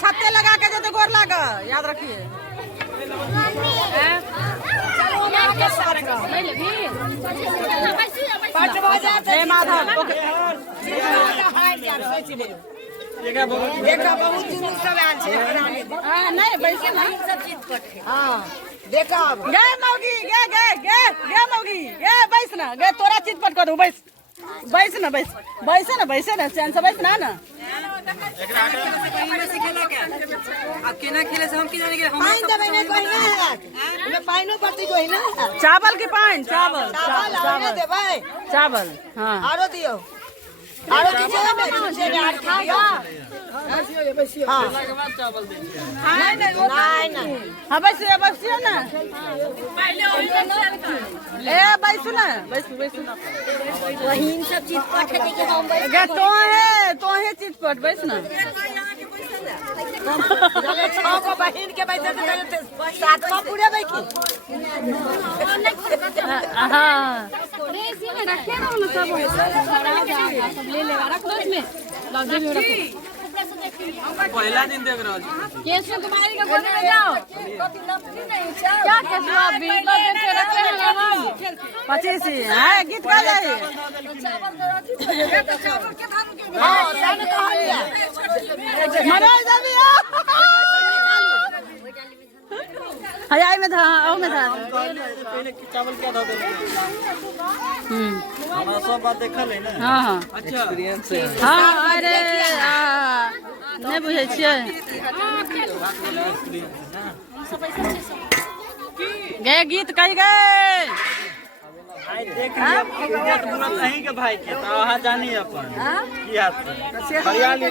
छत्ते लगा के जो गोर लाग याद रखिए। देखा बहुत जुलूस सब आयल छै। नहीं बैसे नहीं सब चीज पटे। हां देखा गे मौगी गे मौगी गे बैस ना गे तोरा चीज पट कर दू बैस बैस ना बैसे ना चैन से बैस ना एकरा में सिखेला के अब केना खेले से हम की जाने के हम पानी देबै ने कोई ना है पानी पड़ती कोई ना चावल के पानी चावल देबै चावल हां आरो दियो आरो किछो में आर खाएगा हां चावल दे नहीं हां बैसियो ना पहले ओही ए बैसु ना वही सब चीज पट के हम बैठ तो है चीज पट बैस ना छह को बहिन के बैठे तो सातवां पूरे बैठी हां रखे ना हम सब ले लेगा रख लो इसमें लॉजी में रखो। पहला दिन देख रहा हूँ केस में तुम्हारी का गोदी में जाओ क्या केस आप भी रखे हैं 25 है गीत गा जाए हां साने कहा लिया मरे जाबिया हयाई में था आओ में था पहले चावल क्या था हमारा सब बात देखल है ना हां अच्छा एक्सपीरियंस है हां अरे नहीं बुझे छियै गए गीत कह गए आई देख लिया बुलत नहीं के भाई के तो वहां जानी अपन की हाथ हरियाली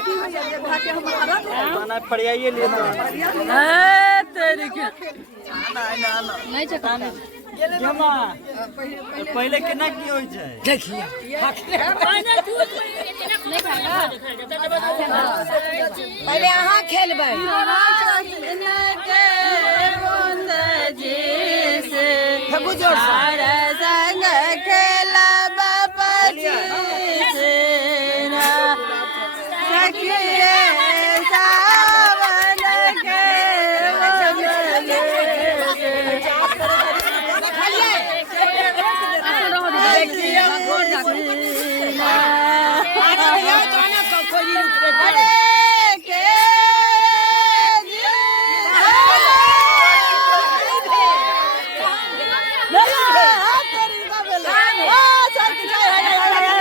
खाना फड़ियाइए ले ए तेरी के नहीं चकाना जमा पहले केना की होय छै देखिए पहले अहाँ खेलबै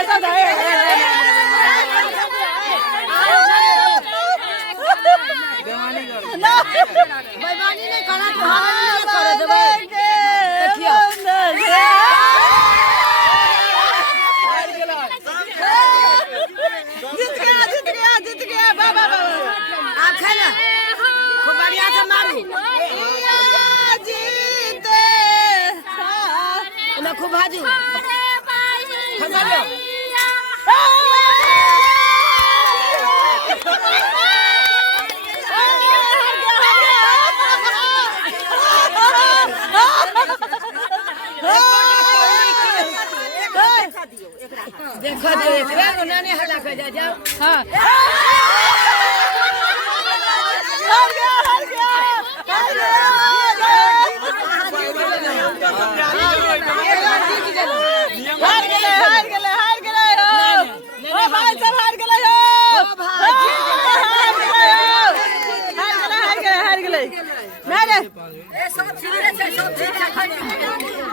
संग खेलब बेईमानी नहीं करा तो हम कर देबै देखियो जीत गया बाबा आप खेला खूब बढ़िया से मारू जीते ना खूब भाजू फंसा लो देखो देखो नानी हल्ला कर जाओ हां हार गेले ओ भाई सब हार गेले हो हार गेले नहीं रे ए सब ठीक है सब ठीक है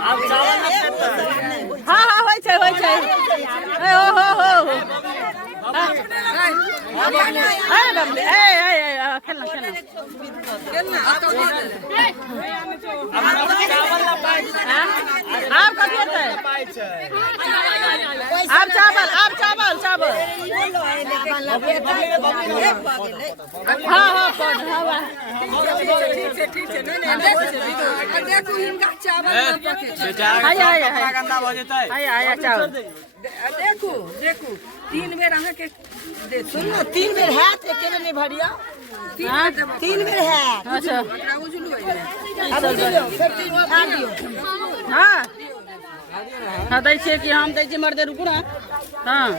अब चावल हां हां होय छै ए हो अरे बबली ए खेलना आप कथी होतै आप चावल हाँ ठीक है देखो इनका चावल गंदा भ जेतै चावल देखो 3 बेर अहाँ के सुन ना 3 बेर हैत एके बेर नहीं भरिया 3 बेर है अच्छा अब उजलू है अब उजलू फिर 3 बार दियो हां हाँ दै छियै कि हम दै छियै मर्दे रुकू ना हाँ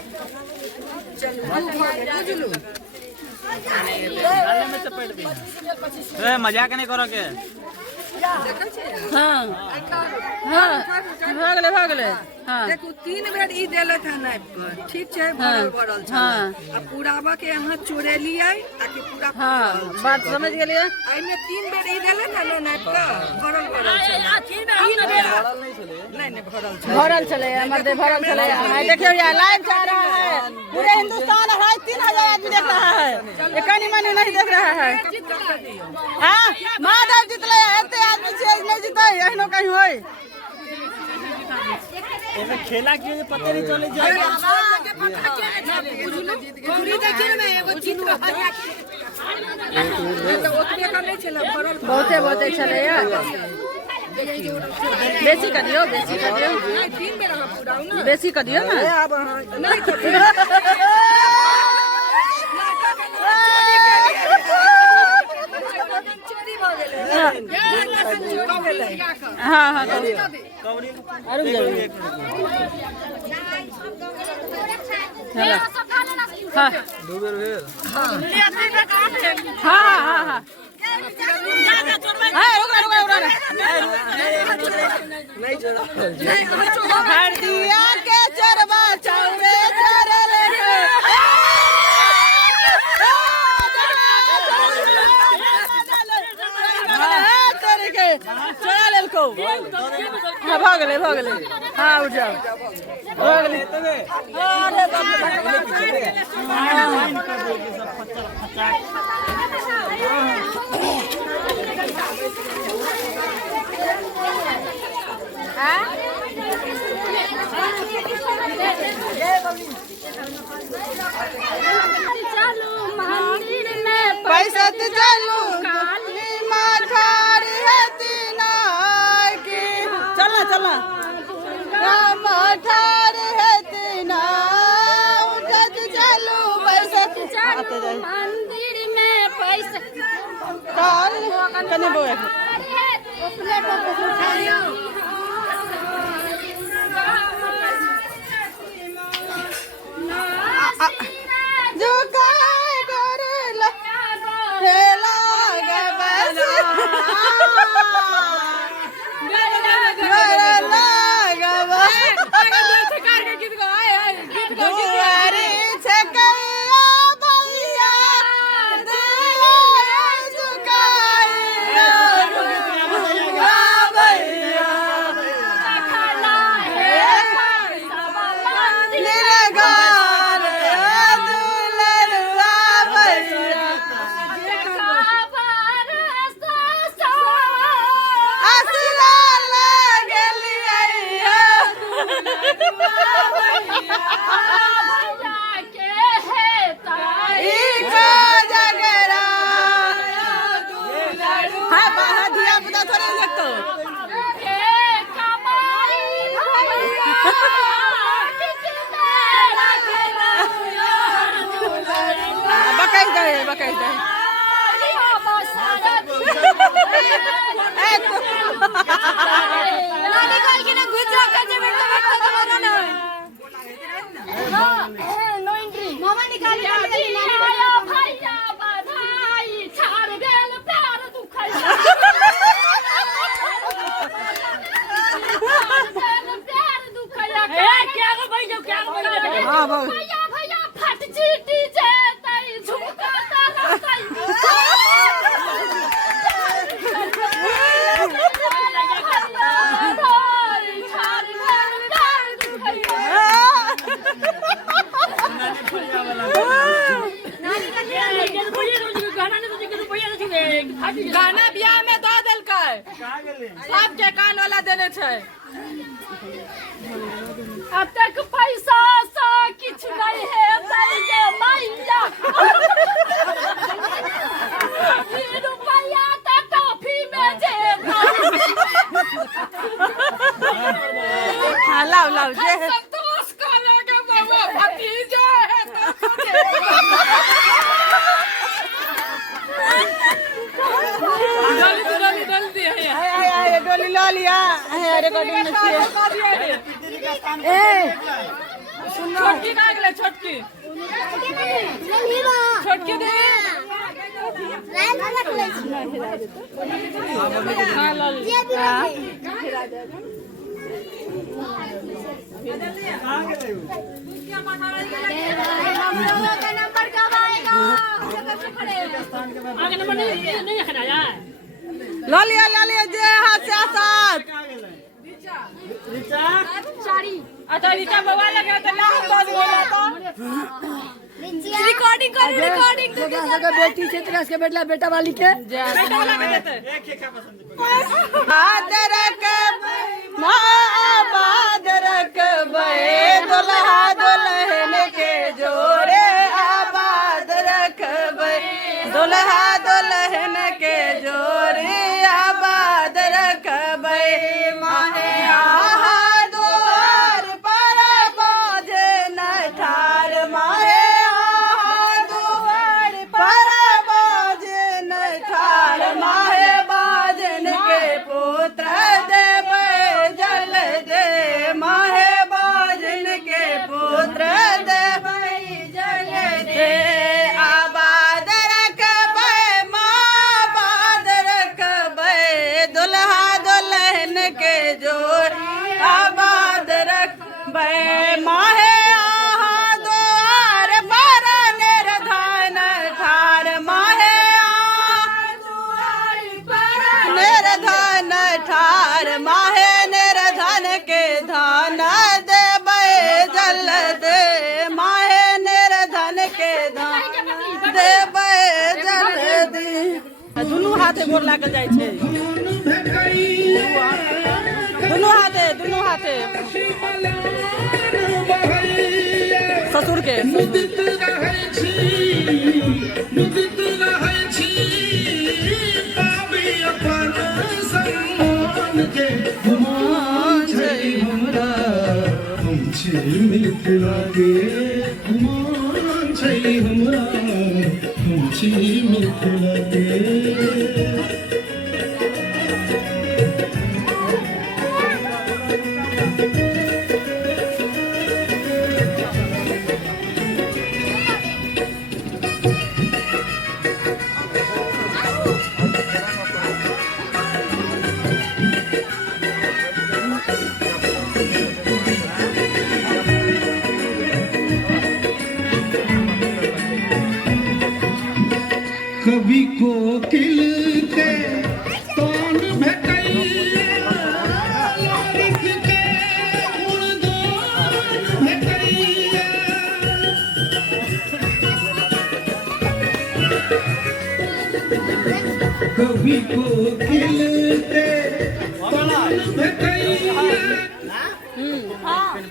मजाक नहीं करो के हाँ हाँ भागले हाँ देखो 3 बेर ई देलत है नाप कर ठीक छै भरल छै आ पुरावा के यहाँ चोरेलिए आ कि पूरा हाँ बात समझ गेलिए आई में 3 बेर ई देलत है नाप कर भरल छै नहीं भरल चले मर्दे भरल चले देखियो यार लाइव जा रहा है पूरे हिंदुस्तान है 3000 आदमी देख रहा है एकानी मानी नहीं देख रहा है हाँ महादेव जितले एते आदमी छै नहीं जीते एहनो कहीं होय एमे खेला के पता नहीं चले जाए पूरी देखिए ना एगो जीत तो ओतबे का नहीं छला भरल बहुते चले यार बेसी कर दियो नहीं 3 बेर हम पुराऊ ना बेसी कर दियो ना नहीं चोरी भ गेलै हाँ हाँ रुक जाओ हाँ हाँ हरदिया के चरवा चौरे चरल चोरा लेल को हाँ भागले हाँ उठ जाओ भागले पैसा तो चलू चलना ठार है तीना उठत चलू पैसा मंदिर में पैसा कौन कने बोए अपने को उठाइयो जो काय करला हेला गबस गाना बियाह में दो दिलकै सबके कान वाला देने छै अब तक पैसा सा किछ नहीं है दैगे मैया रुपया त टॉफी में जे लाओ जे संतोष का लगे बाबा भतीजा है डोली ला लिया रिकॉर्डिंग में छोटकी का अगले छोटकी छोटकी दे आगे नंबर नहीं खड़ा ला लिया जे हाथ से साथ अच्छा रीचा मोबाइल लगा तो ना बस बोला तो रिकॉर्डिंग बेटी से तरह के बेटा वाली के बेटा वाला के देते आदरक आबादरक बे दुल्हा दुल्हन के जोड़े आबाद रख बे दुल्हा दुल्हन के जोड़े आबाद रख बे माहे आहा दुआर पर बाजे न ठार माहे आहा दुआर पर बाजे न ठार माहे बाजन के पुत्र देवे जल दे माहे बाजन के पुत्र देवे जल दे आबाद रखबे माँ आबाद रखबे दुल्हा दुल्हन के जोड़ आबाद रखबे माहे आहा द्वार पर निर्धन ठार माहे निर्धन ठार माहे निर्धन के धन देवे जल दे माहे निर्धन के धन देवे जल दे दुनू हाथे गोर लागल जाइ छै दुनू हाथे ससुर के मिथिला के गुमान छै हमरा हम छी मिथिला के कभी कोकिल के तान भेटैया लालिक के गुणगान भेटैया कभी कोकिल के तान भेटैया गुणगान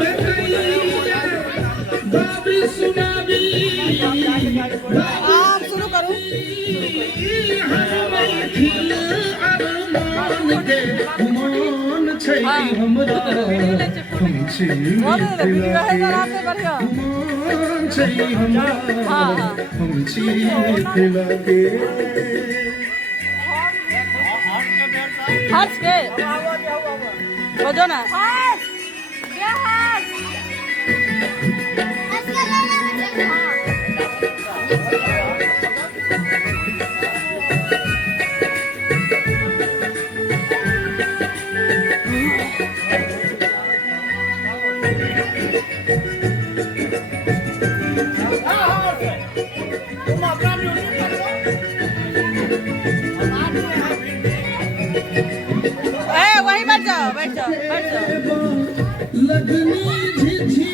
भेटैया बाबी सुनाबी आप शुरू करूं गुमान छै हमरा हम छी मिथिला के गुमान छै हमरा हम छी मिथिला के हर्ष के बजो ना वहीं बैठ जाओ लगनी झिझी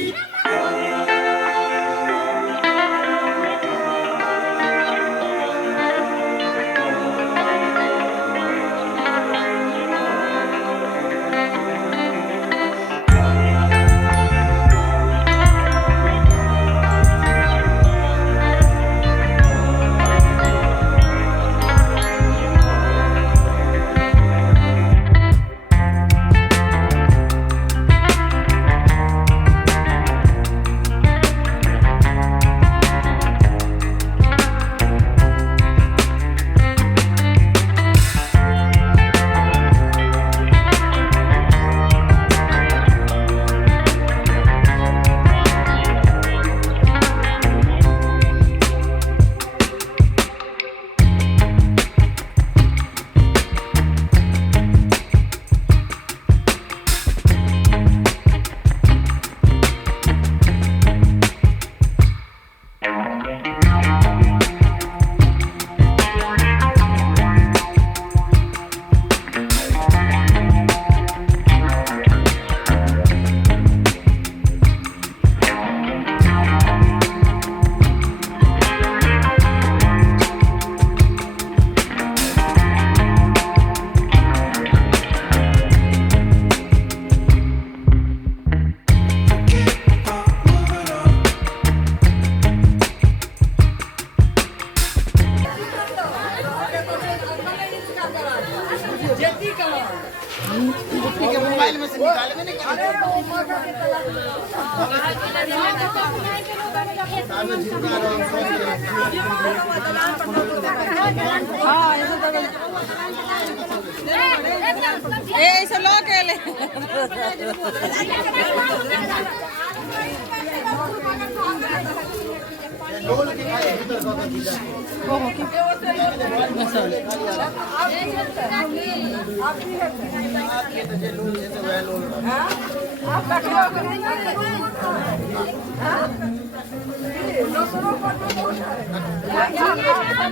ऐसे लो के ले